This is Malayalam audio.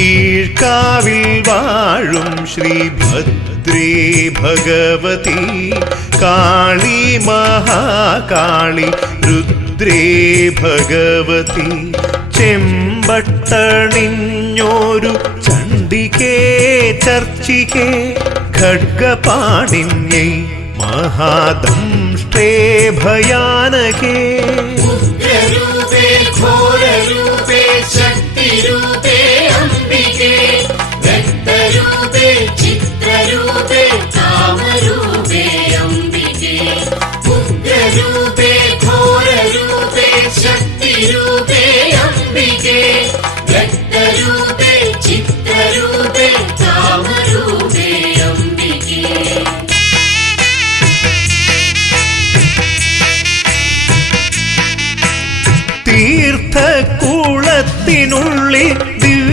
കീഴ്ക്കാവിൽ വാഴും ശ്രീ ഭദ്രേ ഭഗവതി. കാളി മഹാകാളി രുദ്രേ ഭഗവതി. ചെമ്പട്ടണിഞ്ഞോരു ചണ്ഡികേ ചർച്ചികേ. ഖഡ്ഗപാണിന്യൈ മഹാദംഷ്ടേ ഭയാനകേ. ശക്തിരൂപേ അംബികേ. രക്തരൂപേ ചിത്രരൂപേ കാമരൂപേ അംബികേ. തീർത്ഥക്കുളത്തിനുള്ളിൽ